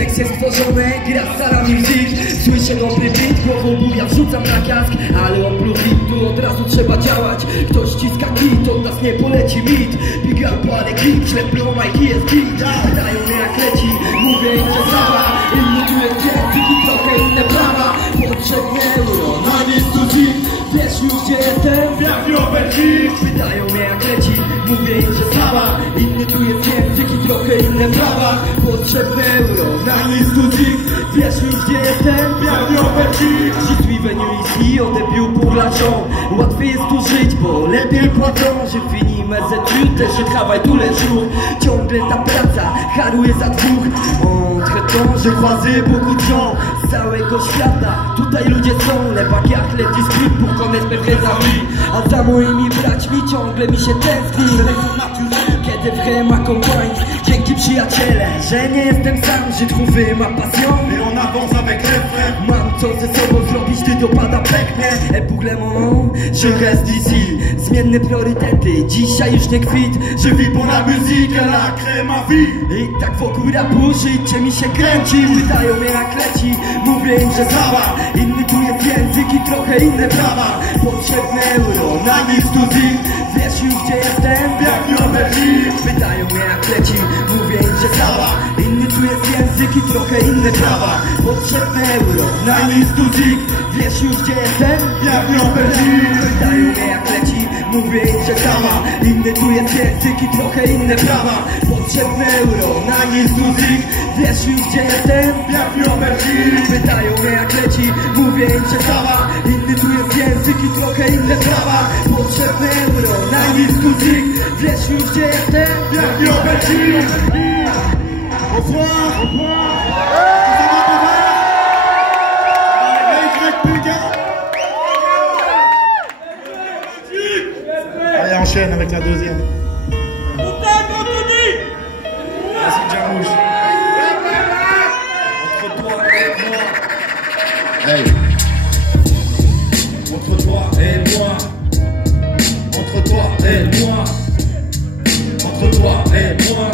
Jest stworzone grasa na muzyk. Słyszę dobry beat, głową bujam, wrzucam na kask. Ale opluwit, tu od razu trzeba działać. Ktoś ściska kit, od nas nie poleci mit. Big up, parę klip, ślepią majki jest beat. Pytają mnie jak leci, mówię im, że zawa. Inny tu jest język i trochę inne prawa. Potrzebne euro, na nic tu dzik. Wiesz już gdzie jestem, jak Robert Dzik. Pytają mnie jak leci, mówię im, że zawa. Inny tu jest język i trochę inne prawa. Potrzebne euro, na nic tu dzik. Wiesz już gdzie jestem, jak Robert Dzik. J'y suis venu ici au début pour l'argent. Łatwiej jest tu żyć, bo lepiej płacą. J'ai fini mes études, je travaille tous les jours. Ciągle ta praca haruje za dwóch. Entre temps, j'ai croisé beaucoup de gens z całego świata. Tutaj ludzie są, les bagarres, les disputes pour connaître mes vrais amis. A za moimi braćmi ciągle mi się tęskni. Kiedy vrai m'accompagne. Dzięki przyjaciele, że nie jestem sam. J'ai trouvé ma passion et on avance avec les frères. Mam co ze sobą zrobić, gdy dopada peknę. Et pour le moment, je reste ici. Zmienne priorytety, dzisiaj już nie kwit. Je vis pour la musique, elle a créé ma vie. I tak wokół rapu życie mi się kręci. Pytają mnie jak leci, mówię im, że zawa. Inny tu jest język i trochę inne prawa. Potrzebne euro, na nic tu zik. Wiesz już gdzie jestem, jak Robert Dzik. Pytają mnie jak leci, mówię im, że zawa. Inny tu jest język i trochę inne prawa. Potrzebne euro, na nic tu zik. Wiesz już gdzie jestem, jak Robert Dzik. Pytają mnie jak leci, mówię im, że zawa. Inny tu jest język i trochę inne prawa. Potrzebne euro, na nic tu zik. Wiesz już gdzie jestem, jak Robert Dzik. Pytają mnie jak leci, mówię im, że zawa. Inny tu jest język i trochę inne prawa. Potrzebne euro, na nic tu zik. Wiesz już gdzie jestem, jak Robert Dzik. Bonsoir. Allez, enchaîne avec la deuxième. Merci Jamouche. Entre toi et moi. Hey. Entre toi et moi. Entre toi et moi. Entre toi et moi.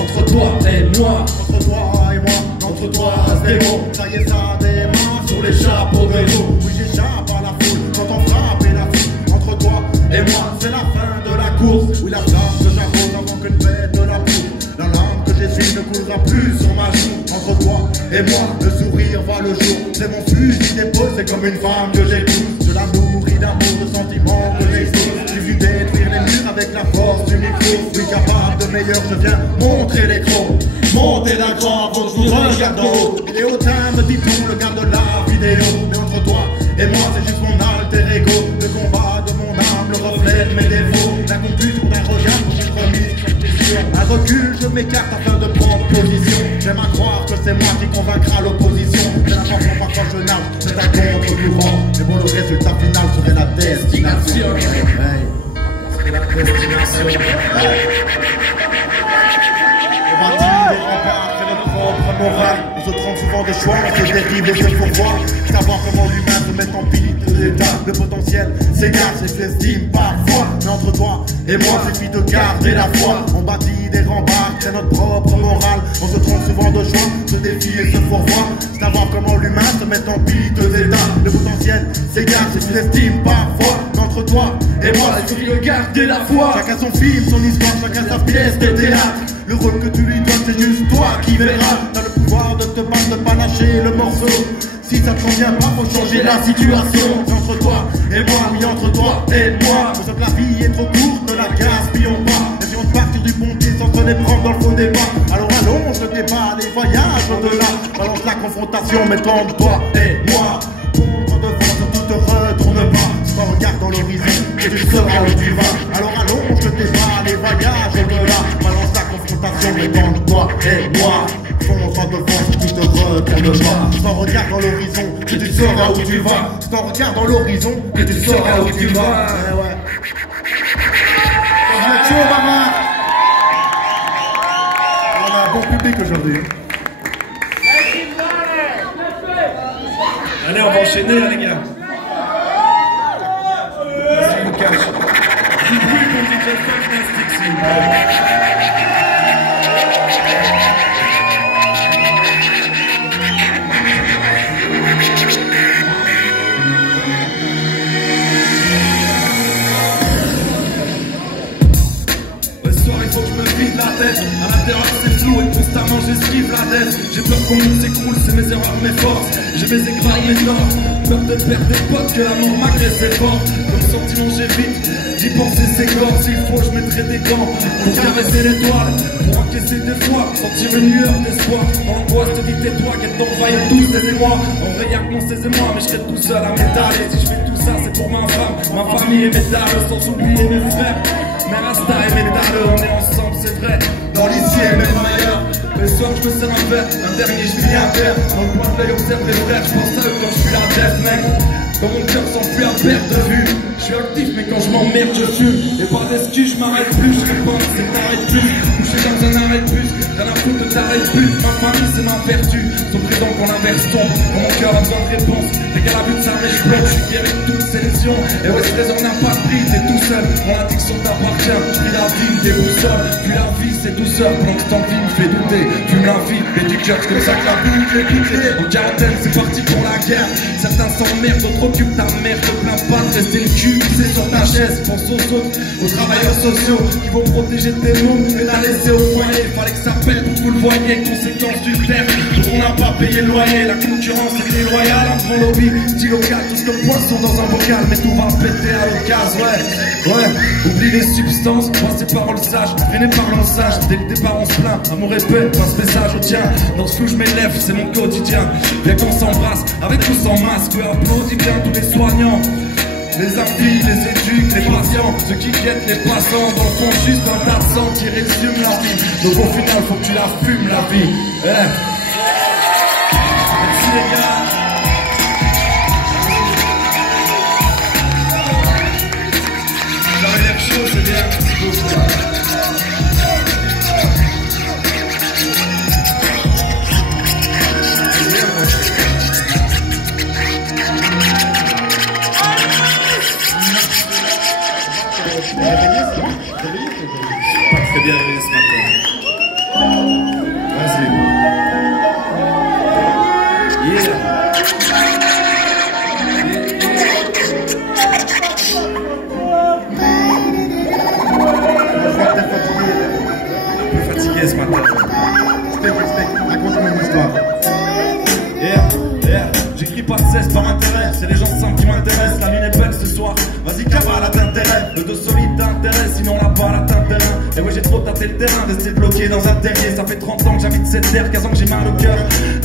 Entre toi et moi. Entre toi et moi. Entre toi des mots. Ça y est, ça démarre sur les chapeaux de roue. Oui, j'échappe à la foule quand on frappe et la foule. Entre toi et moi, c'est la fin de la course. Oui, la flamme que j'arrose avant qu'une bête de la poule. La larme que j'essuie ne coulera plus sur ma joue. Entre toi et moi, le sourire voit le jour. C'est mon fusil d'épaule, c'est comme une femme que j'épouse. Je la nourris d'amour, de sentiments que j'expose. J'ai vu détruire les murs avec la force du micro. Oui, capable de meilleur, je viens montrer les crocs. Monter d'un cran avant que je vous regarde en haut. Il est hautain, me dit-on, le gars de la vidéo. Mais entre toi et moi, c'est juste mon alter ego. Le combat de mon âme, le reflet de mes défauts. La conclusion d'un regard pour une remise. Un recul, je m'écarte afin de prendre position. J'aime à croire que c'est moi qui convaincra l'opposition. J'ai la chanson parfois je nage, c'est un contre-courant. Mais bon, le résultat final serait la destination. Hey. C'est la destination. Hey. On bâtit des remparts, c'est notre propre morale. On se trompe souvent des choix, on se dérive et se pourvoit. Savoir comment l'humain se met en pilier de l'état. Le potentiel s'égare, c'est s'estime parfois. Mais entre toi et moi, suffit de garder la foi. On bâtit des remparts, c'est notre propre morale. On se trompe souvent de choix, se défie et se pourvoit. Savoir comment l'humain se met en piteux état. Le potentiel s'égare, c'est s'estime parfois. Mais entre toi et moi, il suffit de garder la foi. Chacun son film, son histoire, chacun sa pièce de théâtre. Le rôle que tu lui donnes, c'est juste toi qui verras. T'as le pouvoir de te battre, de pas lâcher le morceau. Si ça te convient pas, faut changer la situation. Entre toi et moi, oui, entre toi et moi. Je sais que la vie est trop courte, ne la gaspillons pas. Et si on se partir du bon pied sans se les prendre dans le faux débat. Alors allonge le débat, les voyages au-delà. Balance la confrontation, mais entre toi et moi. Contre devant, surtout te retourne pas. C'est un regard dans l'horizon, et tu sauras où tu vas. Alors allonge le débat, les voyages au-delà. Balance la confrontation, mais entre toi et moi. Fonce en devant, si tu te retournes pas. Sans regard dans l'horizon, que tu sauras où tu vas. Sans regard dans l'horizon, que tu sauras où tu vas. Ouais. On a un bon public aujourd'hui. Allez, on va enchaîner là, les gars. Merci Lucas. Du bruit pour DJ Fantastic, s'il vous plaît. relève. J'ai peur qu'on nous s'écroule, c'est mes erreurs, mes forces. J'ai mes écrans, mes torts. Peur de perdre des potes, que la mort m'agresse fort. Comme sentiment j'évite d'y penser c'est corps. S'il faut je mettrai des gants pour caresser l'étoile, pour encaisser des fois, sentir une lueur d'espoir. Dans l'angoisse te dis tais-toi, qu'elle t'envahit tous, aidez-moi. En vrai y'a que mon c'est moi, mais je serai tout seul à m'étaler. Si je fais tout ça c'est pour ma femme, ma famille et mes dalles, sans oublier mes frères. Mes rasta et mes dalles, on est ensemble c'est vrai. Dans l'ici et même ailleurs. Le soir je me sers un verre, un dernier je finis un verre. Dans le coin de l'œil observe les frères, je pense à eux quand je suis la tête mec. Quand mon cœur s'enfuit à perte de vue. Je suis actif mais quand je m'emmerde je fume. Et par d'excuses je m'arrête plus, je réponds c'est t'arrêtes plus. Couché dans un arrêt de bus, t'as la faute de t'arrêtes plus. Ma famille c'est ma vertu, son présent qu'on inverse tombe. Quand mon cœur a besoin de réponse, t'es qu'à la vue de ça mais je bloque. Je suis guéri de toutes ces lésions. Et ouais ce on n'a pas de prix, t'es tout seul. Mon addiction t'appartient, je pris la vie, des boussoles. Puis la vie c'est douceur, pendant que ton vie me fait douter. Fume la vie, et du cœur, c'est comme ça que la vie me fait douter. En quarantaine c'est parti pour la guerre. Certains s'emmerdent, d'autres occupent ta mère. Te plains pas de rester le cul, c'est sur ta chaise. Pense aux autres, aux travailleurs sociaux qui vont protéger tes mots et t'as laissé au foyer. Fallait que ça pète pour que vous le voyez. Conséquence du terme, donc on n'a pas payé le loyer. La concurrence est déloyale, un grand lobby, dit local, tous comme poisson dans un bocal. Mais tout va péter à l'occasion, ouais. Oublie les substances, vois ces paroles sages, venez parlons sages. Dès le départ on se plaint, amour et paix, passe message au tien. Dans ce que je m'élève, c'est mon quotidien. Viens qu'on s'embrasse, avec ou sans masque. Applaudis bien tous les soignants, les appuis, les éduques, les patients, ceux qui guettent les passants. Dans le fond juste un tas de sang qui résume la vie. Donc au final faut que tu la fumes la vie. Merci les gars. J'avais l'air chaud, c'est bien, merci beaucoup. Pas très bien réveillé ce matin. Vas-y. Yeah. Un peu fatigué ce matin. Raconte-moi une histoire. J'écris pas de cesse par intérêt, c'est les gens simples qui m'intéressent. La lune est belle ce soir, vas-y cavale à t'intérêt. Le dos solide t'intéresse, sinon la balle atteint le terrain. Et ouais j'ai trop tâté le terrain, resté bloqué dans un terrier. Ça fait 30 ans que j'habite cette terre, 15 ans que j'ai mal au cœur.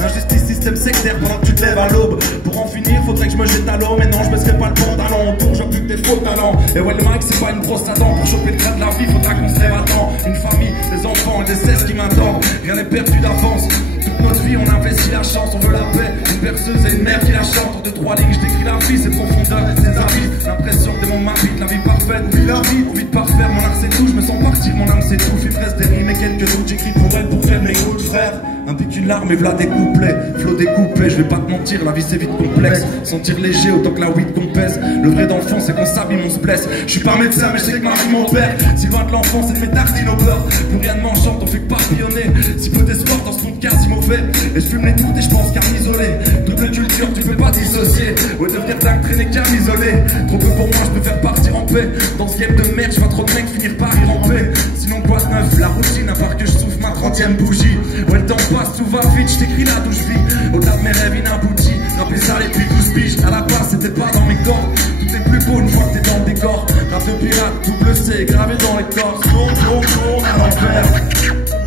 Injustice, système sectaire, pendant que tu te lèves à l'aube. Pour en finir, faudrait que je me jette à l'eau. Mais non, je baisserai pas le pantalon, autour j'en plus que des faux talents. Et ouais le mic c'est pas une brosse à dents. Pour choper le gras de la vie, faudra qu'on se lève à temps. Une famille, des enfants et des cesses qui m'attendent. Rien n'est perdu d'avance. Toute notre vie on investit la chance, on veut la paix. Une berceuse et une mère qui la chante. En 2-3 lignes je décris la vie, ses profondeurs et ses avis. L'impression que des mots m'habitent, la vie parfaite. Puis la vie, envie de parfaire, mon art c'est tout. Je me sens partir, mon âme c'est tout. Il me reste des rimes et quelques doutes. J'écris pour elle, pour faire mes gouttes frère. Un pic, une larme et v'là des couplets. Flot découpé, je vais pas te mentir, la vie c'est vite complexe. Sentir léger autant que la weed qu'on pèse. Le vrai dans le fond c'est qu'on s'abîme, on se blesse. Je suis pas médecin mais je sais que ma vie m'opère. Si loin de l'enfance c'est de mes tartines au beurre. Pour rien de m'enchante, on fait que papillonner. Si peu d'espoir dans ce monde quasi mauvais. Et je fume les toutes et je pense qu'à m'isoler. Double culture, tu peux pas dissocier. Ouais devenir dingue, traîner qu'à m'isoler. Trop peu pour moi, je préfère partir en paix. Dans ce game de merde, je vois trop de mecs finir par y ramper. Sinon quoi de neuf, la routine à part que je souffle ma 30e bougie. Ouais le temps passe, tout va vite, je t'écris là d'où je vis. Au-delà de mes rêves inaboutis, rapper ça les plus 12 piges. À la base c'était pas dans mes cordes. Tout est plus beau une fois que t'es dans le décor. Rap de pirate, double C, gravé dans les corps. Tourne à l'envers.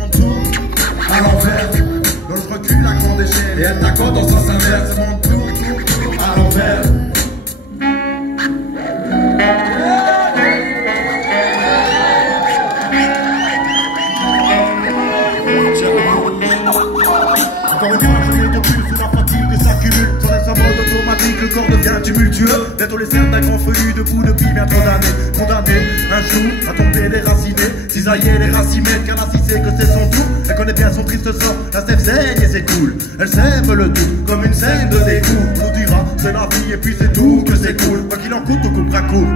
On tourne à l'envers. Dans le recul à grande échelle. Et elle t'accorde dans un sens inverse. On tourne à l'envers. Encore une fois, je suis de plus sous la fatigue que s'accumule. Sans laisse en mode automatique, le corps devient tumultueux. L'adolescent d'un grand feuillu debout depuis bien trop d'années. Condamné, un jour, à tomber déraciné. Cisailler les racimètres, car la sait que c'est son tour. Elle connaît bien son triste sort, la Steph saigne et c'est cool. Elle sème le tout, comme une scène de dégoût. On nous dira, c'est la vie et puis c'est tout, que c'est cool. Quoi qu'il en coûte, on coupera court.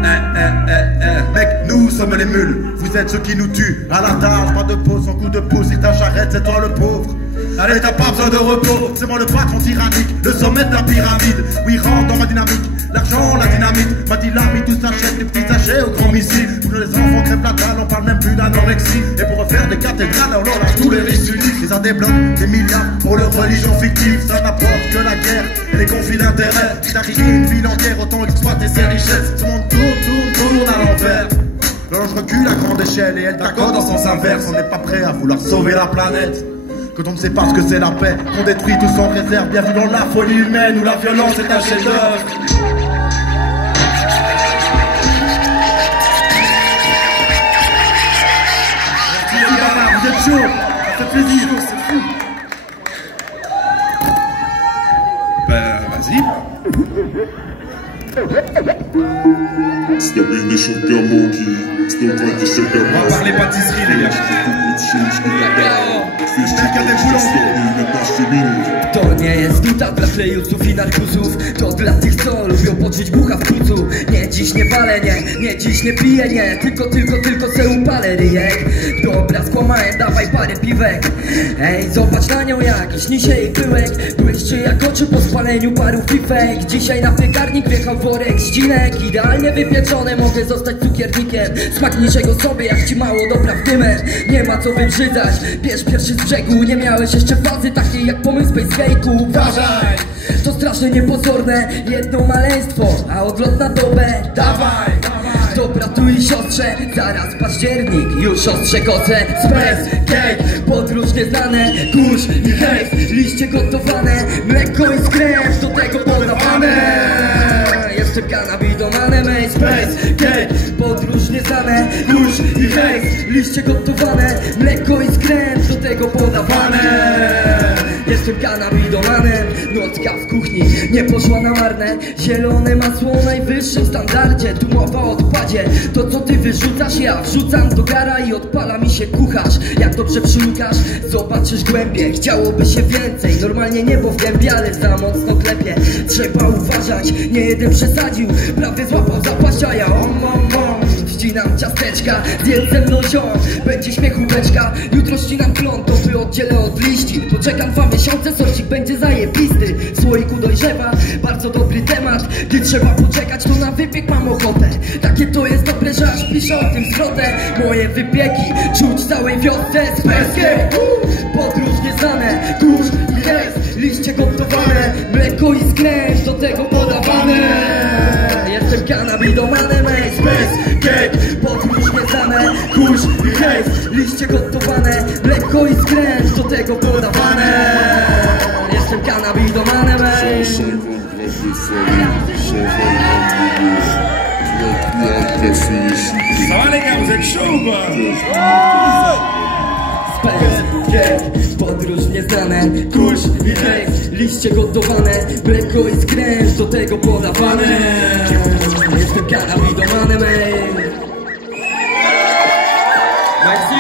Mec, nous sommes les mules. Vous êtes ceux qui nous tuent. À la tâche, pas de pause, sans coup de pouce. Si ta charrette, c'est toi le pauvre. Allez, t'as pas besoin de repos, c'est moi le patron tyrannique, le sommet de la pyramide. Oui, rentre dans ma dynamique, l'argent, la dynamite. Ma dynamite, tout s'achète, les petits sachets au grand missile. Tous les enfants crèvent la dalle, on parle même plus d'anorexie. Et pour refaire des cathédrales, on l'a tous les riches unis. Les uns débloquent des milliards pour leur religion fictive. Ça n'apporte que la guerre et les conflits d'intérêts. Si t'as une ville entière, autant exploiter ses richesses. Tout le monde tourne à l'envers. Alors je recule à grande échelle et elle t'accorde en sens inverse. On n'est pas prêt à vouloir sauver la planète quand on ne sait pas ce que c'est la paix, qu'on détruit tout sans réserve. Bienvenue dans la folie humaine où la violence est un chef-d'œuvre. Vous êtes chaud, ça fait plaisir, c'est fou. Ben, vas-y. On va parler pâtisserie, les gars. To nie jest nuta dla klejusów i narkusów. To dla tych, co lubią poczuć bucha w płucu. Nie, dziś nie palę, nie, dziś nie piję, nie. Tylko se upalę ryjek. Dobra, skłamałem, dawaj parę piwek. Ej, zobacz na nią jak śni się jej pyłek. Błyszczy jak oczy po spaleniu paru fifek. Dzisiaj na piekarnik wjechał worek ździnek. Idealnie wypieczone, mogę zostać cukiernikiem. Smak niczego sobie, jak ci mało dobra w dymę. Nie ma co wybrzydzać, bierz pierwszy z brzegu. Nie miałeś jeszcze fazy takiej jak pomysł Space Cake'u. Uważaj, to strasznie niepozorne jedno maleństwo, a odlot na dobę, dawaj. To bratu i siostrze, zaraz październik, już ostrzegocę. Space Cake, podróż nieznane, kurz i hejs, liście gotowane, mleko i skrew, do tego podawane. Jeszcze kannabidomanem, ej, Space Cake, podróż nieznane, kurz i hejs, liście gotowane, mleko i skrew, do tego podawane. Jestem kannabidomanem, nocka w kuchni nie poszła na marne. Zielone masło o najwyższym standardzie, tu mowa o odpadzie. To co ty wyrzucasz, ja wrzucam do gara i odpala mi się kucharz. Jak dobrze przymkasz, zobaczysz głębiej. Chciałoby się więcej, normalnie niebo w gębie, ale za mocno klepie. Trzeba uważać, nie jeden przesadził, prawie złapał zapaść, a ja ścinam ciasteczka, zjedz ze mną ziom, będzie śmiechóweczka. Jutro ścinam klon, to wy oddzielę od liści. Poczekam 2 miesiące, sorcik będzie zajebisty. W słoiku dojrzewa, bardzo dobry temat. Gdy trzeba poczekać, to na wypiek mam ochotę. Takie to jest dobre, że aż piszę o tym zwrotę. Moje wypieki, czuć całej wiosce. Space podróż nieznane, kurz i hejs, liście gotowane, mleko i skrew, do tego podawane. Jestem kannabidomanem, ej, Space Cake, podróż nieznane, kurz i hejs, liście gotowane, mleko i skrew, do tego podawane. Jestem kannabidomanem, ej. Ça va les gars, vous êtes chauds quoi? Space Cake, podróż nieznane, kurz i hejs, liście gotowane, mleko i skrew, do tego podawane. Jestem kannabidomanem, ej. Merci.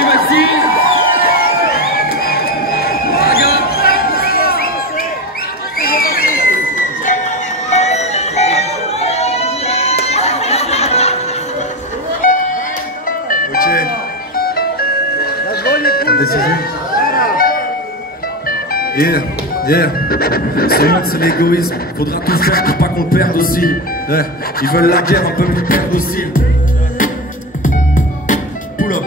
Yeah. Ce monde c'est l'égoïsme, faudra tout faire pour pas qu'on le perde aussi. Ouais. Ils veulent la guerre, un peuple perdre aussi. Pull up.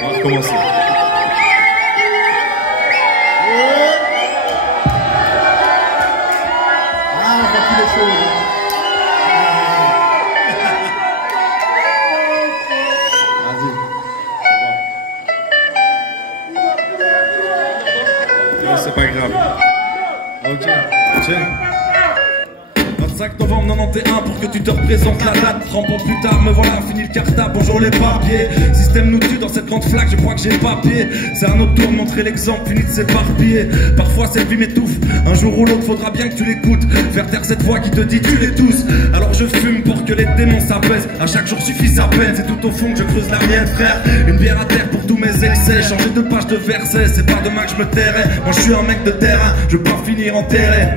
On va recommencer. Ah, on voit plus les choses. C'est pas grave. Ok. 25 novembre 91 pour que tu te représentes la date. 30 ans plus tard, me voilà, fini le cartable, bonjour les papiers. Système nous tue dans cette grande flaque, je crois que j'ai papier. C'est un autre tour, montrer l'exemple, fini de s'éparpiller. Parfois cette vie m'étouffe, un jour ou l'autre faudra bien que tu l'écoutes. Faire taire cette voix qui te dit tu les tous. Alors je fume pour que les démons s'apaisent. À chaque jour suffit sa peine, c'est tout au fond que je creuse la mienne frère. Une bière à terre pour tous mes excès. Changer de page de verset, c'est pas demain que je me tairai. Moi je suis un mec de terrain, je veux pas finir enterré.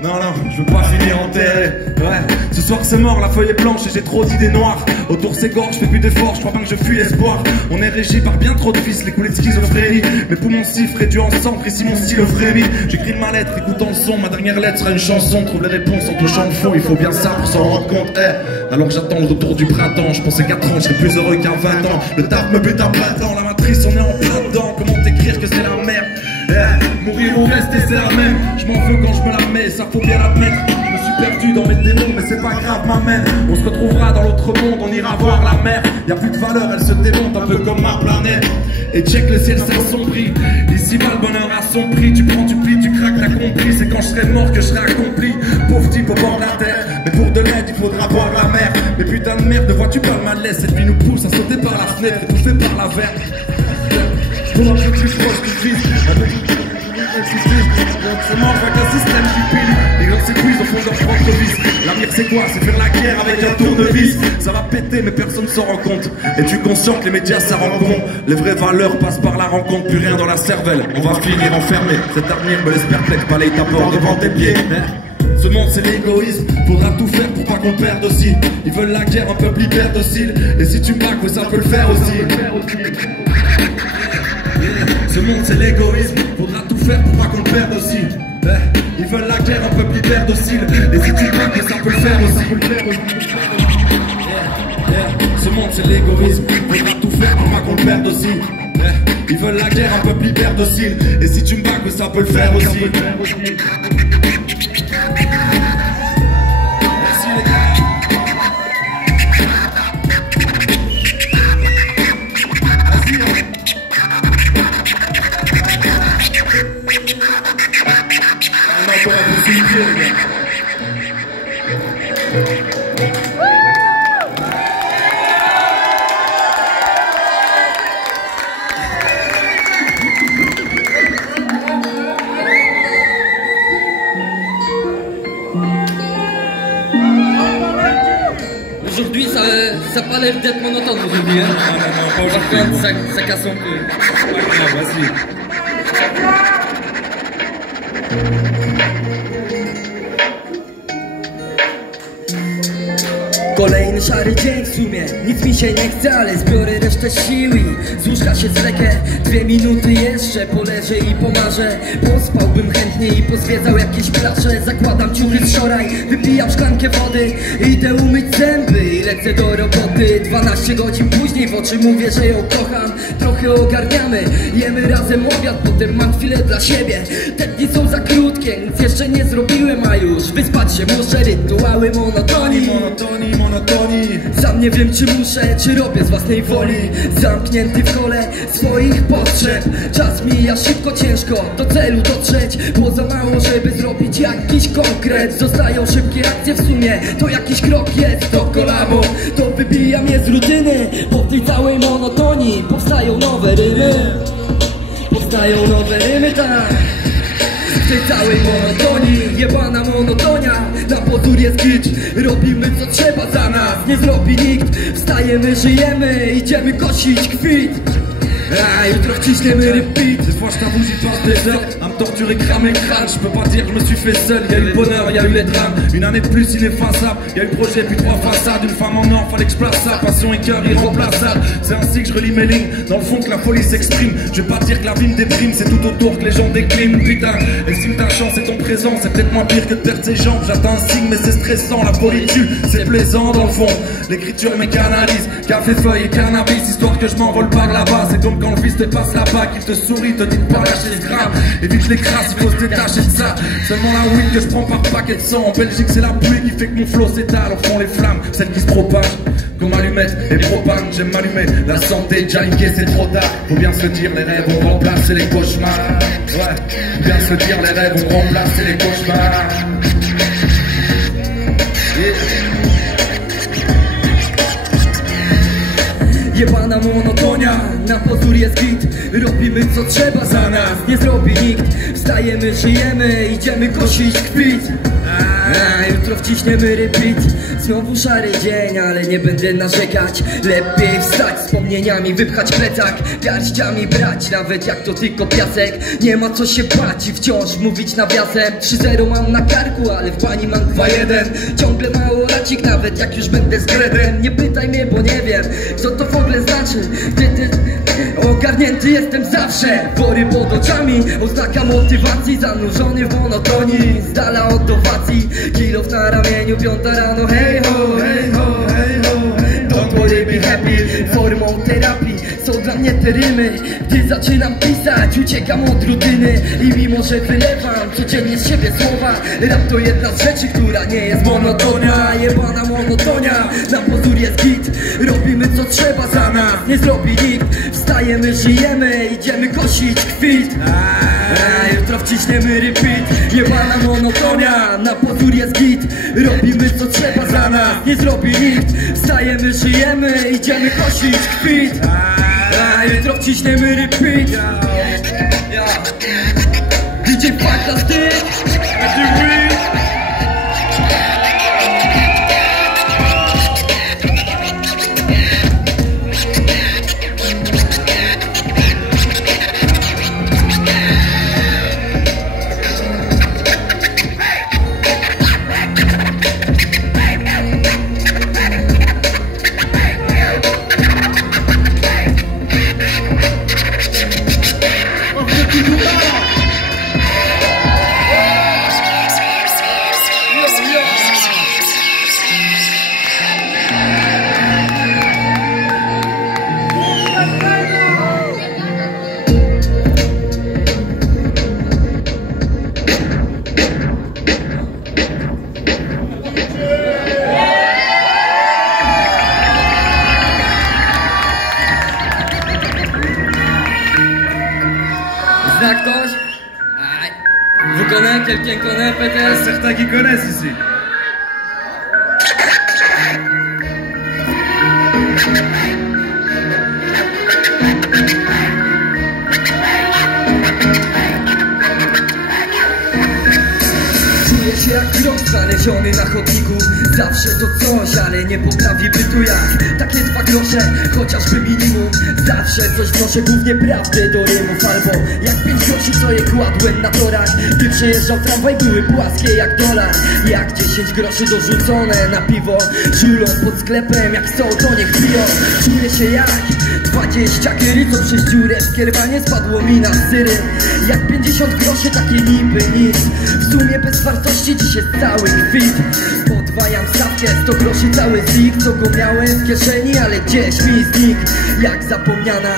Non, je veux pas finir enterré. Ouais, ce soir c'est mort, la feuille est blanche et j'ai trop d'idées noires. Autour c'est gorge, je fais plus d'efforts, je crois bien que je fuis l'espoir. On est régi par bien trop de vices, les coulées de schizophrénie. Mes poumons siffrent réduits en centre, ici mon style frémit. J'écris ma lettre, écoutant le son, ma dernière lettre sera une chanson. Trouve les réponses en touchant le fond, il faut bien ça pour s'en rendre compte. Alors que j'attends le retour du printemps, je pensais 4 ans, je serais plus heureux qu'à 20 ans. Le taf me bute à plein temps, la matrice on est en plein dedans. Comment t'écrire que c'est la merde? Mourir ou rester c'est la même. Je m'en veux quand je me la mets, ça faut bien l'admettre. Je me suis perdu dans mes démons mais c'est pas grave m'amène. On se retrouvera dans l'autre monde, on ira voir la mer. Y'a plus de valeur, elle se démonte un peu comme ma planète. Et check le ciel s'assombrit. Ici-bas le bonheur a son prix. Tu prends, tu plies, tu craques, t'as compris. C'est quand je serai mort que je serai accompli. Pauvre type au bord de la terre. Mais pour de l'aide il faudra boire la mer. Mais putain de merde, vois-tu pas le malaise? Cette vie nous pousse à sauter par la fenêtre, étouffé par la verre. Pour un peu plus proche du fils. C'est mort, avec un système qui pile. Les gars s'épuisent au fond de leur propre vis. L'avenir c'est quoi? C'est faire la guerre avec un tournevis. Ça va péter mais personne s'en rend compte. Es-tu conscient que les médias ça rend con? Les vraies valeurs passent par la rencontre. Plus rien dans la cervelle, on va finir enfermé. Cet avenir me laisse perplexe, balaye ta porte devant tes pieds. Ce monde c'est l'égoïsme, faudra tout faire pour pas qu'on perde aussi. Ils veulent la guerre, un peuple hyper docile. Et si tu m'as que ça peut le faire aussi. Ce monde c'est l'égoïsme, faudra tout faire pour pas qu'on le perde aussi. Ils veulent la guerre, un peuple hyper docile. Et si tu m'as que ça peut le faire aussi. Ce monde c'est l'égoïsme, faudra tout faire pour pas qu'on le perde aussi. Ils veulent la guerre, un peuple hyper docile. Et si tu me bats que ça peut le faire aussi. Aujourd'hui, ça n'a pas l'air d'être monotone aujourd'hui. Hein. Par contre, ça casse un peu. Vas-y. Kolejny szary dzień w sumie, nic mi się nie chce, ale zbiorę resztę sił i z łóżka się zlekę. 2 minuty jeszcze poleżę i pomarzę. Pospałbym chętnie i pozwiedzał jakieś plaże. Zakładam ciuchy z wczoraj, wypijam szklankę wody. Idę umyć zęby i lecę do roboty. 12 godzin później w oczy mówię, że ją kocham. Trochę ogarniamy, jemy razem obiad, potem mam chwilę dla siebie. Te dni są za krótkie, nic jeszcze nie zrobiłem, a już wyspać się muszę. Rytuały monotonii. Sam nie wiem czy muszę, czy robię z własnej woli. Zamknięty w kole swoich potrzeb. Czas mija szybko, ciężko do celu dotrzeć. Było za mało, żeby zrobić jakiś konkret. Zostają szybkie akcje w sumie, to jakiś krok jest. To kolabo, to wybija mnie z rutyny. Po tej całej monotonii powstają nowe rymy. Powstają nowe rymy, tak. W tej całej monotonii, jebana monotonia. Na pozór jest kicz, robimy co trzeba za nas. Nie zrobi nikt, wstajemy, żyjemy, idziemy kosić kwit. Jutro wciśniemy repeat. Des fois je t'avoue j'y passe des heures à me torturer, cramer le crâne. Je peux pas dire que je me suis fait seul. Y'a eu le bonheur, y'a eu les drames. Une année de plus ineffaçable. Y'a eu le projet puis 3 façades. Une femme en or, fallait que je place ça. Passion et cœur irremplaçable. C'est ainsi que je relis mes lignes. Dans le fond que la folie s'exprime. Je vais pas dire que la vie me déprime. C'est tout autour que les gens décliment. Putain, estime ta chance et ton présent. C'est peut-être moins pire que de perdre ses jambes. J'attends un signe mais c'est stressant. La folie tue, c'est plaisant dans le fond. L'écriture me canalise. Café, feuille et cannabis. Histoire que je m'envole pas de là-bas. C'est comme quand le fils te passe là-bas, qu'il te sourit, te dit de pas lâcher ce gramme. Évite les crasses, il faut se détacher de ça. Seulement la weed que je prends par paquet de sang. En Belgique c'est la pluie qui fait que mon flot s'étale. Au fond les flammes, celles qui se propagent comme allumettes et propane. J'aime m'allumer, la santé déjà niquée, c'est trop tard. Faut bien se dire, les rêves vont remplacer les cauchemars. Ouais, faut bien se dire, les rêves vont remplacer les cauchemars. Jebana monotonia, na pozór jest git. Robimy co trzeba za nas, nie zrobi nikt. Wstajemy, żyjemy, idziemy kosić kwit. Jutro wciśniemy repeat. Znowu szary dzień, ale nie będę narzekać. Lepiej wstać, wspomnieniami wypchać plecak, garściami brać, nawet jak to tylko piasek. Nie ma co się bać i wciąż mówić nawiasem. 3-0 mam na karku, ale w pani mam 2-1. Ciągle mało lacik, nawet jak już będę z gredem. Nie pytaj mnie, bo nie wiem, co to w ogóle znaczy. Ty ogarnięty jestem zawsze. Pory pod oczami, oznaka motywacji. Zanurzony w monotonii, z dala od owacji. Kilof na ramieniu, 5 rano, hej ho, hej ho, hej ho. Don't worry, be happy, formą terapii są dla mnie te rymy. Gdy zaczynam pisać, uciekam od rutyny. I mimo, że wylewam codziennie z siebie słowa, rap to jedna z rzeczy, która nie jest monotonia. Jebana monotonia, na pozór jest git. Robimy co trzeba, za nas nie zrobi nikt. Wstajemy, żyjemy, idziemy kosić kwit. Jutro wciśniemy repeat. Jebana monotonia, na pozór jest git. Robimy co trzeba, za nas nie zrobi nikt. Wstajemy, żyjemy, idziemy kosić kwit. Jutro wciśniemy repeat. DJ Fantastic. Zna ktoś? Vous connaissez quelqu'un connaît peut-être? Certains qui connaissent ici. Czuję się jak grób znaleziony na chodniku. Zawsze to coś, ale nie poprawi bytu jak takie 2 grosze, chociażby minimum. Zawsze coś wnoszę, głównie prawdy do rymów. Albo jak 5 groszy, co je kładłem na torach. Gdy przejeżdżał tramwaj, były płaskie jak dolar. Jak 10 groszy dorzucone na piwo. Żulą pod sklepem, jak chcą, to niech piją. Czuję się jak 20 kiery, co przez dziurę w kierwanie spadło mi na syry. Jak 50 groszy, takie niby nic. W sumie bez wartości dziś jest cały kwit. Podwajam stawkę, 100 groszy cały zik. Co go miałem w kieszeni, ale gdzieś mi znikł. Jak zapomniana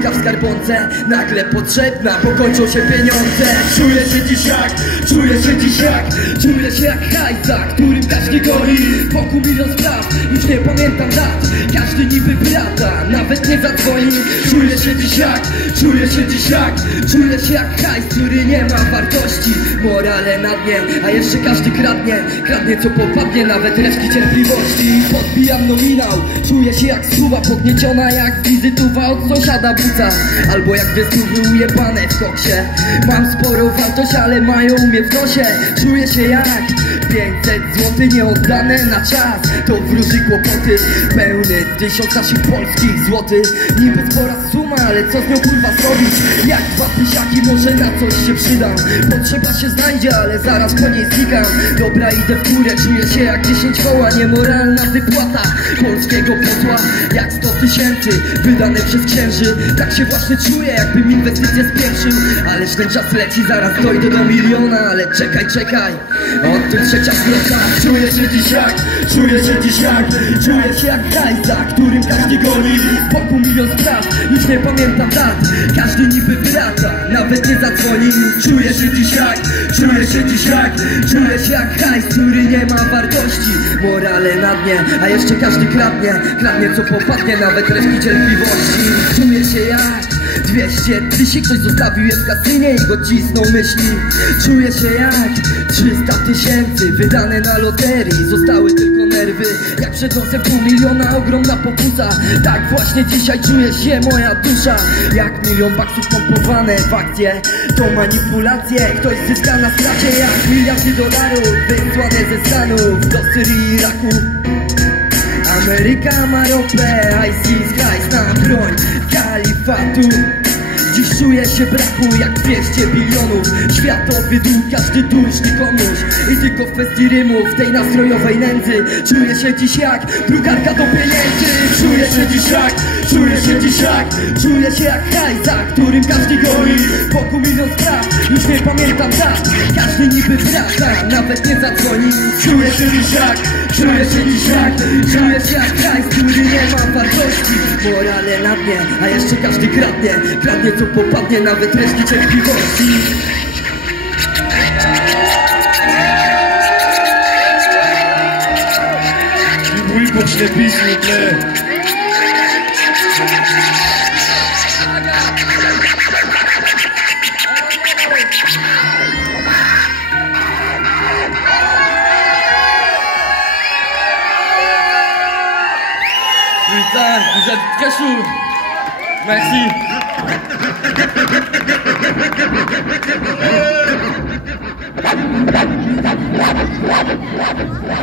2 w skarbonce, nagle potrzebna, bo kończą się pieniądze. Czuję się dziś jak, czuję się dziś jak, czuję się jak hajca, którym każdy goni. Wokół milion spraw, już nie pamiętam dat. Każdy niby brata, nawet nie zadzwoni. Czuję się dziś jak, czuję się dziś jak, czuję się jak hajs, który nie ma wartości. Morale na dnie, a jeszcze każdy kradnie. Kradnie co popadnie, nawet resztki cierpliwości. Podbijam nominał, czuję się jak stuwa podnieciona, jak wizytowa od sąsiada buca. Albo jak 2 stówy ujebane w koksie. Mam sporą wartość, ale mają mnie w nosie. Czuję się jak 500 zł nieoddane na czas. To wróży kłopoty, pełny 1000 naszych polskich złotych. Niby spora suma, ale co z nią kurwa zrobić? Jak 2 tysiaki, może na coś się przydam. Potrzeba się znajdzie, ale zaraz po niej znikam. Dobra, idę w górę, czuję się jak 10 koła. Niemoralna wypłata polskiego posła. Jak 100 000 wydane przez księży. Tak się właśnie czuję, jakbym inwestycje spieprzył. Ależ ten czas leci, zaraz dojdę do miliona. Ale czekaj, czekaj, od tu 3 zwrota. Czuję się dziś jak, czuję się dziś jak, czuję się jak hajsa, którym każdy goni. Wokół milion spraw, już nie pamiętam dat. Każdy niby wyrata, nawet nie zadzwoni. Czuję się dziś jak, czuję się dziś jak, czuję się jak hajs, który nie ma wartości. Morale na dnie, a jeszcze każdy kradnie. Kradnie co popadnie, nawet resztki cierpliwości. Czuję się jak 200 000, ktoś zostawił je w kasynie i go cisnął myśli. Czuję się jak 300 000 wydane na loterii, zostały tylko nerwy. Jak przed nosem pół miliona, ogromna pokusa. Tak właśnie dzisiaj czuje się moja dusza. Jak milion baksów pompowane w akcje, to manipulacje. Ktoś zyska na stracie jak miliardy dolarów wysłane ze Stanów do Syrii i Iraku. Ameryka ma ropę, ISIS hajs na broń kalifatu. Dziś czuję się braku jak 200 bilionów. Światowy dług, każdy dłużny komuś. I tylko w kwestii rymów, tej nastrojowej nędzy. Czuję się dziś jak drukarka do pieniędzy. Czuję się dziś jak, czuję się jak hajs, za którym każdy goni. Wokół milion spraw, już nie pamiętam dat. Każdy niby wraca, nawet nie zadzwoni. Czuję się dziś jak, czuję się jak hajs, który nie ma wartości. Morale na dnie, a jeszcze każdy kradnie co popadnie, nawet reszty cierpliwości. Du bruit pour que je t'épie, s'il vous plaît. Putain, vous êtes très chaud. Merci.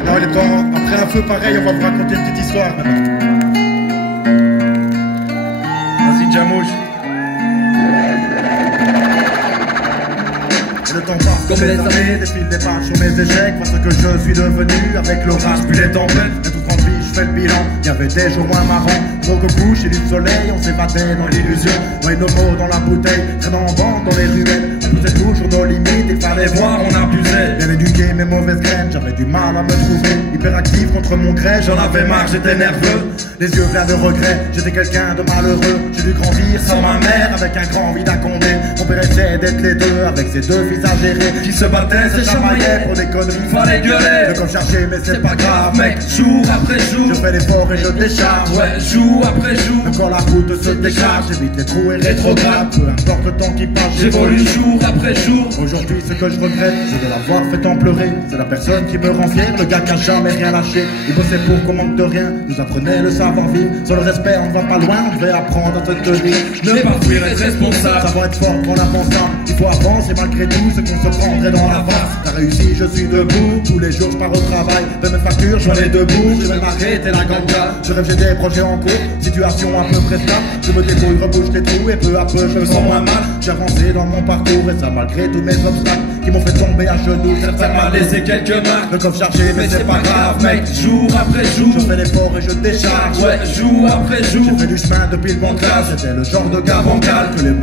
Non, il est temps, après un feu pareil, on va vous raconter une petite histoire maintenant. Vas-y, Jamouche. Le temps passe comme les années, défile des pages sur mes échecs. Parce que je suis devenu avec l'orage puis les tempêtes. Mais toute grande vie, je fais le bilan. Il y avait des jours moins marrants. Donc au couche et du soleil, on s'évadait dans l'illusion. Noyé nos mots dans la bouteille, traînant en bande dans les ruelles. On poussait toujours nos limites, il fallait voir, on abusait. Il y avait du gay, mes mauvaises graines, j'avais du mal à me trouver. Hyperactif contre mon gré, j'en avais marre, j'étais nerveux. Les yeux pleins de regrets, j'étais quelqu'un de malheureux. J'ai dû grandir sans ma mère, avec un grand vide à combler. Mon père essayait d'être les deux, avec ses deux fils à gérer. Qui se battaient, se chamaillaient pour des conneries, fallait gueuler. Le coffre chargé, mais c'est pas grave, mec, jour après jour. Je fais l'effort et je décharge, ouais, jour après jour. Même quand la route se décharge, j'évite les trous et rétrograde. Peu importe le temps qui passe, j'évolue jour après jour. Aujourd'hui, ce que je regrette, c'est de l'avoir fait en pleurer. C'est la personne qui me rend fier, le gars qui a jamais rien lâché. Il bossait pour qu'on manque de rien, nous apprenait le savoir-vivre. Sans le respect, on ne va pas loin, on devait apprendre à se tenir. Ne pas fuir, être responsable, savoir être fort pour l'avancement. Il faut avancer malgré tout, ce qu'on se prendrait dans la face. T'as réussi, je suis debout, tous les jours je pars au travail. De mes factures, je vais debout, je vais m'arrêter la ganga. Je rêve, j'ai des projets en cours, situation à peu près stable. Je me débrouille, rebouche les trous et peu à peu je me sens moins mal. J'ai avancé dans mon parcours et ça malgré tous mes obstacles qui m'ont fait tomber à genoux. Certains m'a laissé quelques marques. Le coffre chargé mais c'est pas grave mec, jour après jour. Je fais l'effort et je décharge, ouais, jour après jour. J'ai fait du chemin depuis le bancal, j'étais le genre de gars bancal que les mots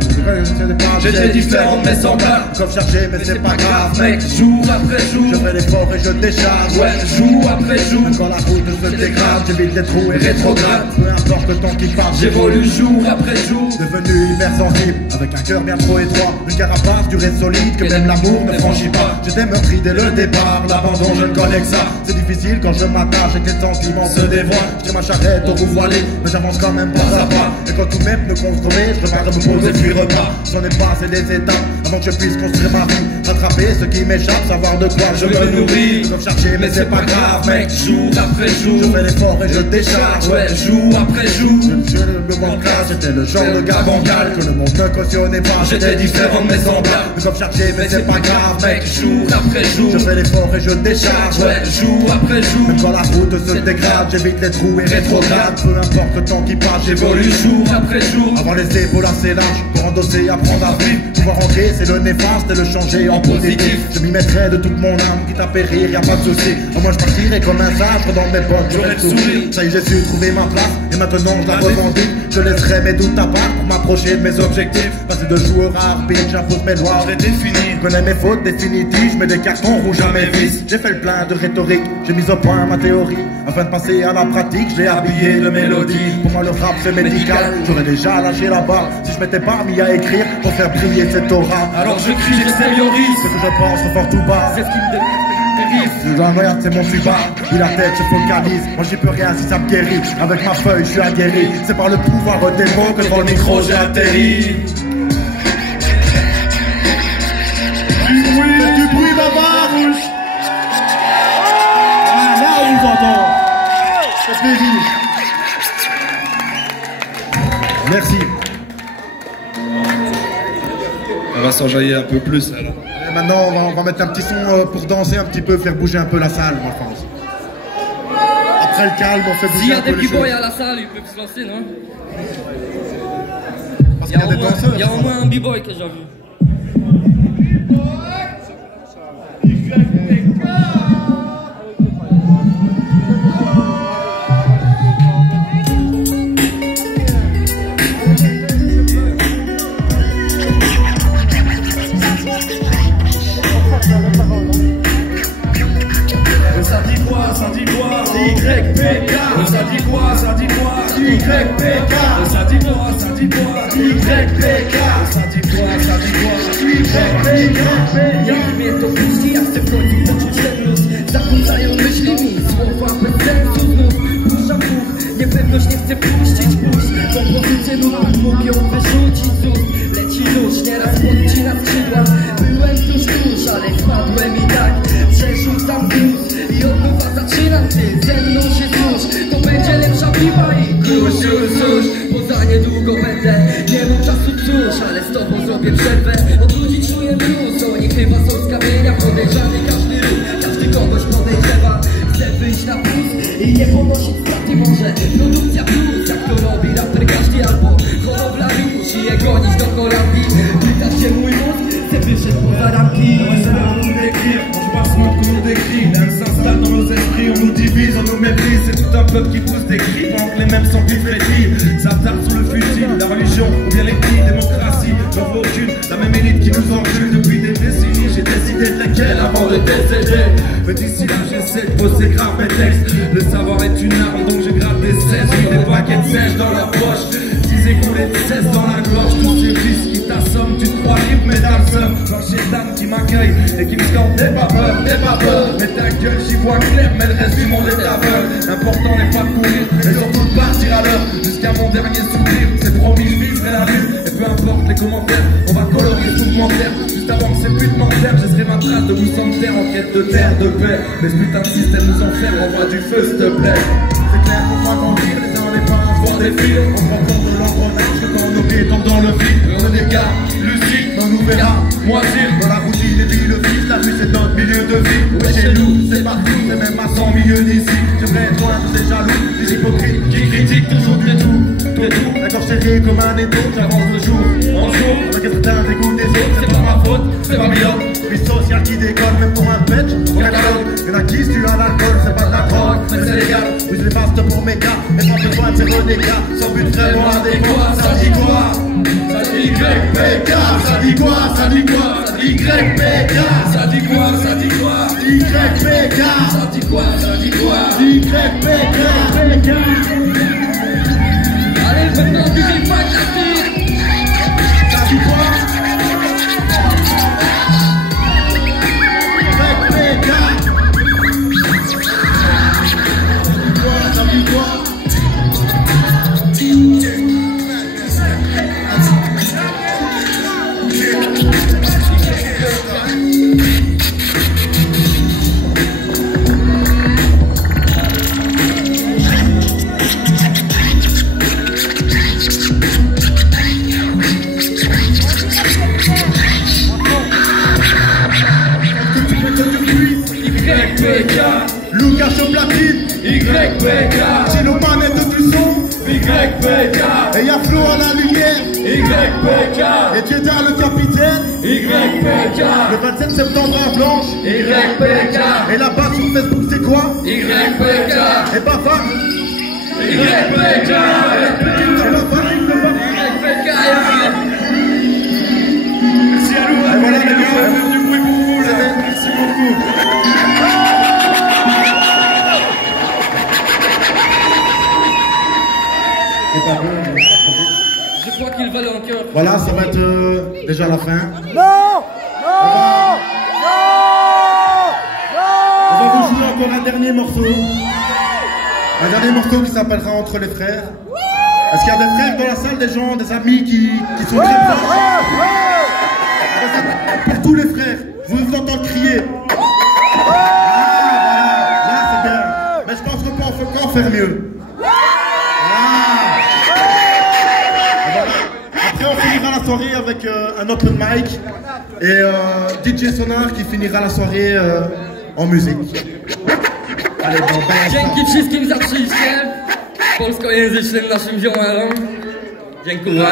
j'étais différent de mes semblables. Le coffre chargé mais c'est pas grave mec, jour après jour. Je fais l'effort et je décharge, ouais, jour après jour. Même quand la route se dégrade, j'évite les trous et rétrograde. Peu importe le temps qui passe, j'évolue jour après jour. Devenu hypersensible, avec un cœur bien trop étroit. Une carapace durée solide que même l'amour ne franchit pas. J'étais meurtri dès le départ, l'abandon je ne connais que ça. C'est difficile quand je m'attache et que les sentiments se dévoilent. Je tire ma charrette au roue voilé, mais j'avance quand même pas à pas. Et quand tout même me construire, je repars me poser puis repas. J'en ai passé des étapes avant que je puisse construire ma vie. Rattraper ce qui m'échappe, savoir de quoi je me nourris. Je dois charger mais c'est pas grave mec, jour après jour. Je fais l'effort et je décharge, ouais, jour après jour. Je me vois en classe, j'étais le genre de gars bancal que le monde ne cautionnait pas. J'étais différent de mes semblables. Je dois charger mais c'est pas grave mec, jour après jour. Je fais l'effort et je décharge, ouais, jour après jour. Même quand la route se dégrade, j'évite les trous et rétrograde. Peu importe le temps qui passe, j'évolue jour après jour. Avoir les épaules assez larges pour endosser et apprendre à vivre. Pouvoir rentrer, c'est le néfaste et le changer en positif. Je m'y mettrai de toute mon âme, quitte à périr, y'a pas de souci. Moi je partirai comme un sage dans mes potes, j'aurai le sourire. Ça y est, j'ai su trouver ma place et maintenant je la revendique. Je laisserai mes doutes à part pour m'approcher de mes objectifs. Passer de joueur à arbitre, j'impose mes lois, je les définis. Je connais mes fautes définitives, je mets des cartons rouges à mes vices. J'ai fait le plein de rhétorique, j'ai mis au point ma théorie. Afin de passer à la pratique, je l'ai habillé de mélodies. Pour moi le rap c'est médical, j'aurais déjà lâché la barre si je m'étais pas mis à écrire pour faire briller cette aura. Alors je crie, j'extériorise ce que je pense fort tout bas. C'est ce qui me délivre. Regarde, c'est mon suba, il la tête se focalise. Moi j'y peux rien si ça me guérit. Avec ma feuille je suis aguerri. C'est par le pouvoir des mots que devant le micro j'ai atterri. Du bruit bavard. Ah là on vous entend. On va s'enjailler un peu plus alors. Et maintenant, on va mettre un petit son pour danser un petit peu, faire bouger un peu la salle, moi je pense. Après le calme, on fait bouger un peu les choses. S'il y a des b-boys à la salle, ils peuvent se lancer, non? Parce qu'il y a des danseurs. Il y a au moins un b-boy que j'ai vu. Ça dit quoi, YPK. Ça dit quoi, YPK. Ça dit quoi, YPK. Ça dit quoi, YPK. Mnie to puści, ja chcę w końcu poczuć ten luz. Zakłócają myśli mi, słowa bez sensu znów. Puszczam buch, niepewność nie chcę puścić. Kompozycję nut mógł ją wyrzucić z ust. Leci nóż, nieraz podcina skrzydła. Byłem tuż, ale spadłem i tak przerzucam plus. I od nowa zaczynam, ty ze mną się złóż. To będzie lepsza piła i kurz, bo za niedługo będę. Nie mam czasu cóż, ale z tobą zrobię przerwę. Od ludzi czuję mróz, oni chyba są z kamienia. Podejrzany każdy ruch, każdy kogoś podejrzewa. Chcę wyjść na plus i nie ponosić straty. Może produkcja plus, jak to robi raper każdy. Albo hodowlariusz i je gonić do Holandii. Pytasz się mój mózg, chcę wyszedł poza ramki. Qu'on nous décrit, l'âme s'installe dans nos esprits, on nous divise, on nous méprise, c'est tout un peuple qui pousse des cris, pendant que les mêmes sont plus frétils, ça tarde sous le fusil, la religion, ou bien les cris, démocratie, n'en vaut aucune, la même élite qui nous encule depuis des décennies, j'ai décidé de laquelle avant de décéder, mais d'ici là j'essaie de bosser grave mes textes, le savoir est une arme, donc je gratte des 16, oui, des paquets de sèche dans leur poche, 10 écoulés de 16 dans la gorge, tous ces fils qui t'assomment, tu te crois libre, mais dans le seum, un chétan qui m'accueille et qui me scande, n'aie pas peur, mais ta gueule j'y vois clair, mais le reste du monde est aveugle. L'important n'est pas de courir, mais surtout de partir à l'heure, jusqu'à mon dernier sourire, c'est promis, je viserai la lune, et peu importe les commentaires, on va colorier ce documentaire, juste avant que ces putes m'enferment, je serai ma trace de bout sans terre en quête de terre, de paix, mais ce putain de système nous enferme, envoie du feu s'il te plaît. C'est clair qu'on va grandir, les uns les pas voir des fils, on prend compte de l'engrenage, que quand nos pieds tombent dans le vide, on est des gars lucides, on nous verra moisir, dans la routine et puis le fils, la rue c'est notre milieu de vie, ouais chez nous, c'est partout, c'est même à 100 milieux d'ici, j'aimerais être loin de ces jaloux, des hypocrites qui critiquent toujours de tout, d'accord serré comme un étau, j'avance de jour en jour, avec certains dégoûts des autres, c'est pas ma faute, c'est pas bien, vie sociale qui décolle, même pour un pet, on est là, y'en a qui se tuent à l'alcool, c'est pas de la drogue, mais c'est légal, oui je les passe pour mes gars, mais pas besoin de ces renégats, sans but très loin des quoi, ça dit quoi? Ça dit YPK, ça dit quoi? Ça dit quoi? Ça dit YPK, ça dit quoi? Ça dit quoi? YPK, ça dit quoi? Ça dit quoi? YPK. Allez, maintenant, n'oublie pas de la tire. Ça dit quoi? YPK. Ça dit quoi? Lucas au platine, YPK. J'ai nos manettes du son, YPK. Et y'a Flo à la lumière, YPK. Et Jeddah le capitaine, YPK. Le 27 septembre à Blanche, YPK. Et la barre sur Facebook c'est quoi? YPK. Et Bafar, YPK. Merci à nous, et voilà les gars, du bruit pour vous là. Merci beaucoup. Je crois qu'ils veulent encore. Voilà, ça va être déjà la fin. Non! Non! Non! On va vous jouer encore un dernier morceau. Un dernier morceau qui s'appellera Entre les frères. Est-ce qu'il y a des frères dans la salle, des gens, des amis qui sont très proches? Pour tous les frères, je vous entends crier. Là c'est bien. Mais je pense qu'on peut encore faire mieux. Après on finira la soirée avec avec un open mic et DJ Sonar qui finira la soirée en musique. Allez, bon, Dzięki wszystkim za przyjście polskojęzycznym naszym ziomalom. Dziękuję.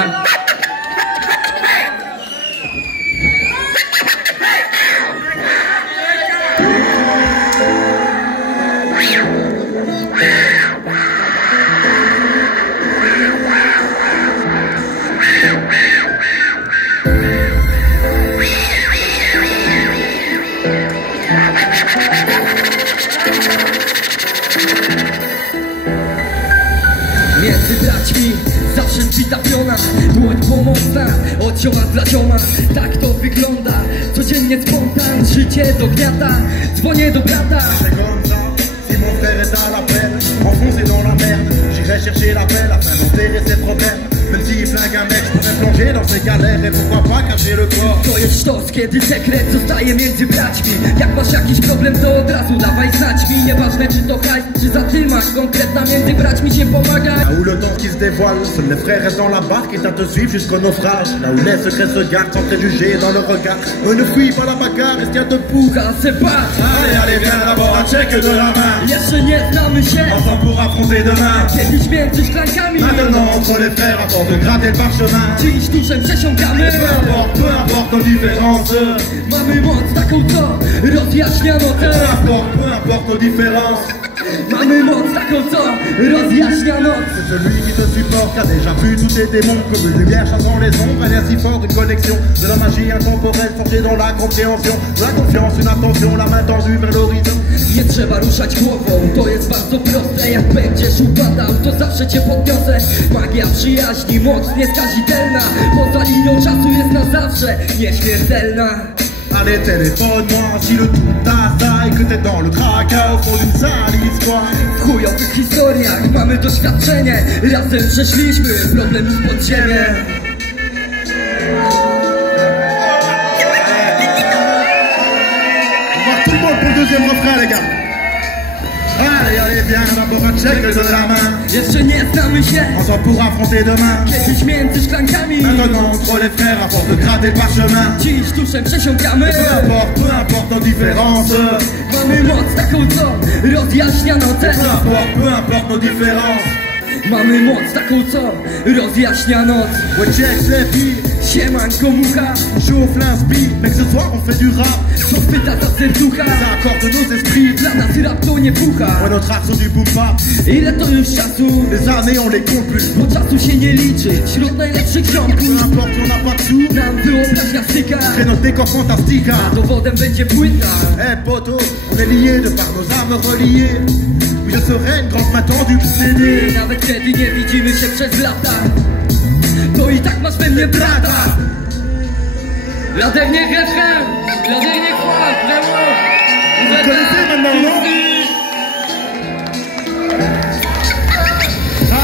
Między braćmi zawsze zbita piona, dłoń pomocna, odcioła dla zioma. Tak to wygląda, codziennie spontan, życie dogniata. Dzwonię do brata. C'est comme ça, si mon frère est à l'appel, enfoncé dans la merde, j'irai chercher la paix afin d'enterrer ses problèmes. Même s'il flingue un mec, je pourrais plonger dans ses galères et pourquoi pas cacher le corps. To jest sztos, kiedy sekret zostaje między braćmi. Jak masz jakiś problem, to od razu dawaj znać mi. Nieważne czy to hajs, czy zadyma, konkretna między braćmi się pomaga. Là où le temps qui se dévoile, seuls les frères restent dans la barque et tentent de suivre jusqu'au naufrage. Là où les secrets se gardent sans préjugés dans le regard. Ne fuis pas la bagarre, reste debout. Puka se patrz, Allez, allez, viens d'abord un check de la main. jeszcze nie znamy się. Ensemble pour affronter demain. Kiedyś między szklankami, Maintenant entre les frères, à force de gratter le parchemin. dziś duszem przesiąkamy. Peu importe nos différences. Mamy moc taką, co rozjaśnia nocę. Peu importe nos différences. Mamy moc taką, co rozjaśnia noc. C'est celui qui te supporte, qui a déjà vu tous tes démons. Comme une lumière chassant les ombres, elle est si forte, une connexion de la magie intemporelle, forgée dans la compréhension, de la confiance, une attention, la main tendue vers l'horizon. Nie trzeba ruszać głową, to jest bardzo proste. Jak będziesz upadał, to zawsze cię podniosę. Magia przyjaźni, moc nieskazitelna. Poza linią czasu jest na zawsze nieśmiertelna. Allez, téléphone-moi si le tout t'assaille, que t'es dans le tracas au fond d'une sale histoire. W chujowych historiach mamy doświadczenie. Razem przeszliśmy problemów pod ziemię. On va tout le monde pour le deuxième refrain, les gars. Allez, allez, viens d'abord un check de la main. Jeszcze nie znamy się. Ensemble pour affronter demain. Kiedyś między szklankami, Maintenant entre les frères, à force de gratter le parchemin. dziś duszem przesiąkamy. Peu importe nos différences. Mamy moc taką, co rozjaśnia nocę. Peu importe nos différences. Mamy moc taką, co rozjaśnia noc. Ouais, check les filles, Siemanko mucha, chauffe l'inspi. Mais que ce soir on fait du rap, co chwyta za serducha. ça accorde nos esprits. Dla nas rap to nie pucha. Ouais, notre art sur du boom bap. Ile to już czasu? Les années on les compte plus. Bo czasu się nie liczy. Wśród najlepszych Peu ziomków importe si on n'a pas de sous, nam wyobraźnia styka. c'est notre décor fantastique. Dowodem będzie płyta. Eh poto, on est liés de par nos âmes reliées. Oui, je serai une grande main tendue pour t'aider. I nawet kiedy nie widzimy się przez lata, to i tak masz we mnie brata. La dernière refrain, la dernière fois, vraiment. Vous êtes connaissez maintenant, non?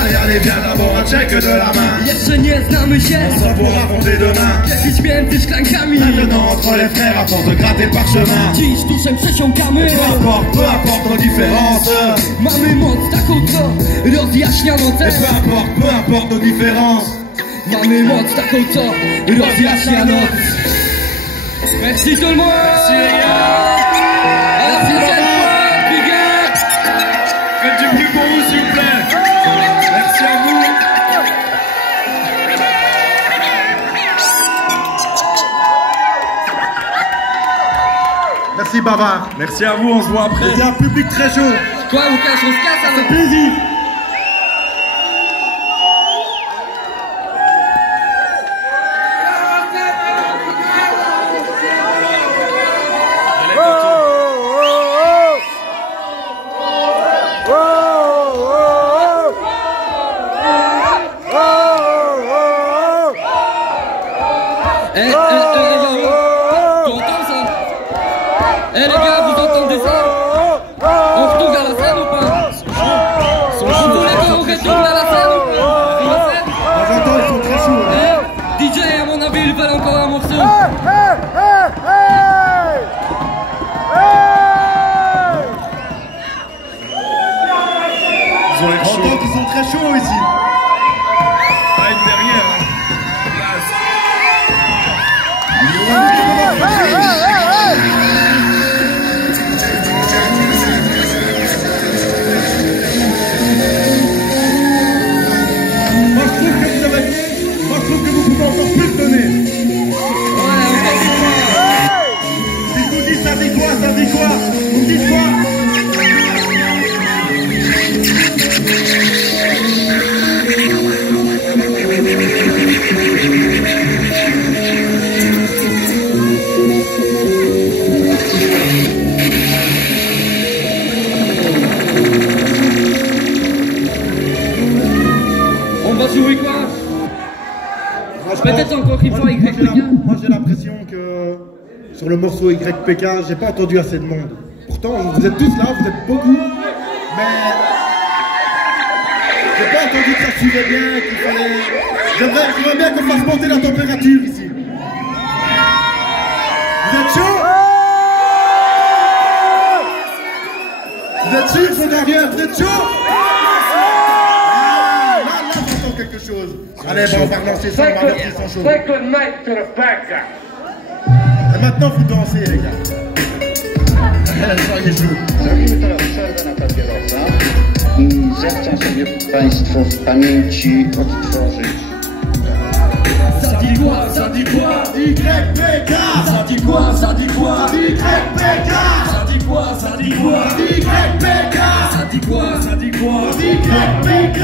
Allez, allez, viens d'abord un check de la main. Jeszcze nie znamy się. Ensemble pour affronter demain. Kiedyś między szklankami, Maintenant entre les frères, à force de gratter le parchemin. dziś duszem przesiąkamy. Peu importe nos différences. Mamy moc taką, co rozjaśnia nocę. Peu importe nos différences. Mamy moc taką, co rozjaśnia noc. Merci tout le monde. Merci les gars. À la prochaine fois, big up. Faites du bruit pour vous s'il vous plaît. Merci à vous. Merci Bavard. Merci à vous, on se voit après. C'était un public très chaud. Quoi, vous cache, on se casse alors. Plaisir. T'entends ça? Eh les gars, vous entendez ça? On retourne à la scène ou pas? Vous voulez qu'on retourne à la scène ou pas? Sur la scène? J'entends, ils sont très chauds. Eh, DJ, à mon avis, ils veulent encore un morceau. Ils ont l'air chauds. J'entends qu'ils sont très chauds ici. Ah, une derrière. Hein. Place. moi j'ai l'impression que sur le morceau YPK, j'ai pas entendu assez de monde. Pourtant, vous êtes tous là, vous êtes beaucoup, mais j'ai pas entendu que ça suivait bien, qu'il fallait... J'aimerais bien qu'on fasse monter la température ici. Vous êtes chaud? Vous êtes sûr, son gardien? Vous êtes chaud? Là, j'entends quelque chose. Allez, bon, on va relancer ça, on va relancer sans chaud. Et maintenant, vous dansez, les gars. Soyez chaud. Zrobimy teraz przerwę na papierosa i zechcą sobie Państwo w pamięci odtworzyć. Ça dit quoi? Ça dit quoi? YPK! Ça dit quoi? Ça dit quoi? YPK! Ça dit quoi? Ça dit quoi? YPK! Ça dit quoi? Ça dit quoi? YPK!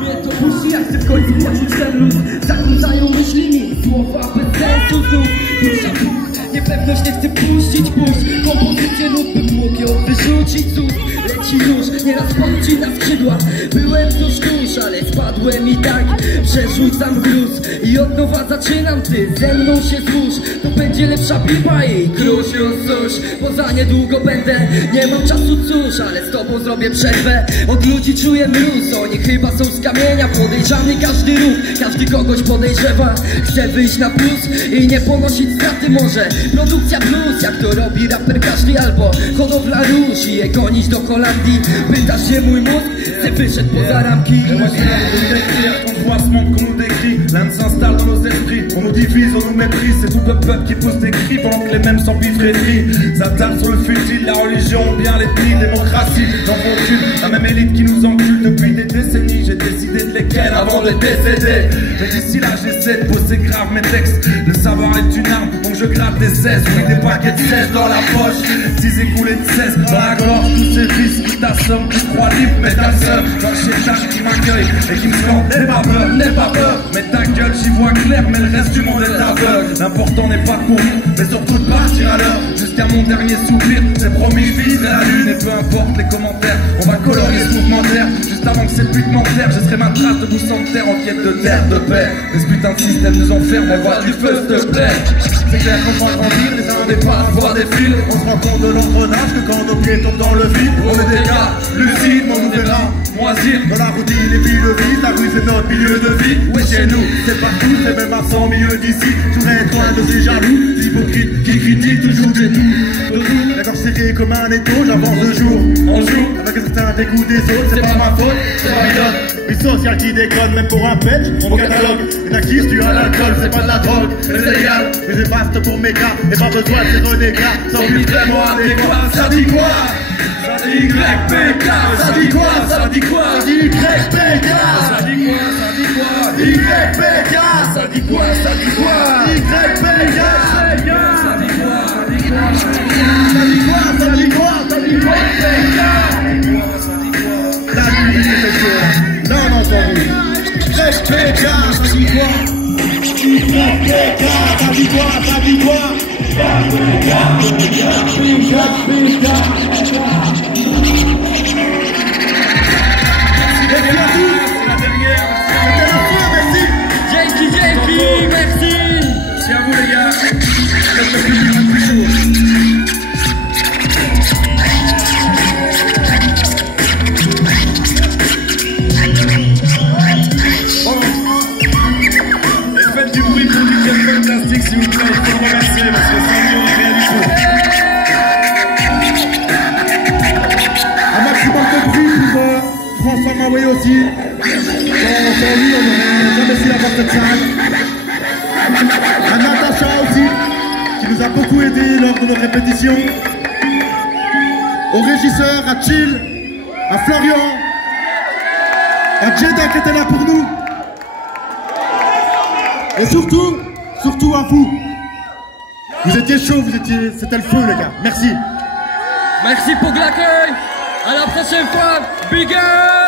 Mnie to musi, ja chcę w końcu płacić ten luz. Zakłócają myśli mi, słowa bez sensu znów. Dusza puch, niepewność nie chcę puścić, puść. Kompozycję lub bym mógł ją wyrzucić z ust. Leci już, nieraz padł ci na skrzydła. Byłem tuż, ale spadłem i tak przerzucam gruz. I od nowa zaczynam, ty ze mną się złóż. To będzie lepsza pipa i krusz już cóż. Bo za niedługo będę, nie mam czasu cóż. Ale z tobą zrobię przerwę, od ludzi czuję mróz. Oni chyba są z kamienia, podejrzany każdy ruch. Każdy kogoś podejrzewa, chce wyjść na plus i nie ponosić straty może. Produkcja plus, jak to robi raper każdy. Albo hodowla róż i je gonić do Holandii. Pytasz się mój mózg, chcę wyszedł poza ramki. On voit ce monde qu'on nous décrit, l'Inde s'installe dans nos esprits. On nous divise, on nous méprise, c'est tout le peuple qui pousse des cris pendant que les mêmes s'empiffrient. Ça tape sur le futile, la religion, bien l'ethnie, démocratie, j'en vois aucune. La même élite qui nous encule depuis des décennies. J'ai décidé de lesquelles avant de les décéder. Mais d'ici là, j'essaie de bosser grave mes textes. Le savoir est une arme, donc je gratte des 16. Oui, des paquets de 16 dans la poche, 6 écoulés de 16 dans la gorge. Tous ces vices qui t'assomment, qui croient libre, mais ta sœur, dans le chétage qui m'accueille et qui me sent. N'aie pas peur, mais ta gueule, j'y vois clair, mais le reste du monde est aveugle. L'important n'est pas de courir, mais surtout de partir à l'heure. Jusqu'à mon dernier soupir, c'est promis, je viserai la lune. Et peu importe les commentaires, on va colorier ce mouvement d'air. Juste avant que ces putes m'enterrent, je serai ma trace de bout sans terre en quête de terre, de paix. Mais ce putain de système nous enferme, on voit du feu, s'il te plaît. C'est clair qu'on va grandir, les uns des pas à voir des fils. On se rend compte de l'engrenage que quand nos pieds tombent dans le vide, On est des gars lucides, mais on nous verra moisir. dans la routine et puis le vide, la rue c'est notre milieu de vie. Oui, chez nous, C'est partout, c'est même à 100 milieux d'ici. Tout être loin de ces jaloux, des hypocrites qui critiquent toujours des tout. D'accord, serré comme un étau, j'avance de jour en joue. avec un certain dégoût des autres, c'est pas ma faute, c'est pas mignonne. Une sociale qui déconne, même pour un pet, mon catalogue. Et t'inquiète, tu as l'alcool, c'est pas de la drogue, mais c'est légal. Mais c'est vaste pour mes gars, et pas besoin de ces renégats. Sans plus vraiment adéquat, ça dit quoi? Ça dit YPK, Ça dit quoi? ça dit quoi? Ça dit YPK! Ça dit quoi? Ça dit quoi? YPK! Ça dit quoi? Ça dit quoi? YPK! Ça dit quoi? Ça dit quoi? Ça dit quoi? Ça dit quoi? Ça dit quoi? La nuit, c'est chaud. Non, non, entendu. YPK! Ça dit quoi? YPK! Ça dit quoi? Ça dit quoi? Merci à tous. C'est la dernière. C'était le feu, merci. Jakey, merci. Merci à vous les gars. Faites le public le plus chaud. Et faites du bruit pour du café fantastique s'il vous plaît. Il faut le remercier parce que sans lui on n'est rien du tout. Un maximum de bruit pour François Mawé aussi. Sans lui, on n'aurait jamais su avoir cette salle. À Natacha aussi, qui nous a beaucoup aidé lors de nos répétitions. Au régisseur, à Chill, à Florian, à Jeddah qui était là pour nous. Et surtout à vous. Vous étiez chauds, c'était le feu les gars. Merci. Merci pour l'accueil. À la prochaine fois. Big up.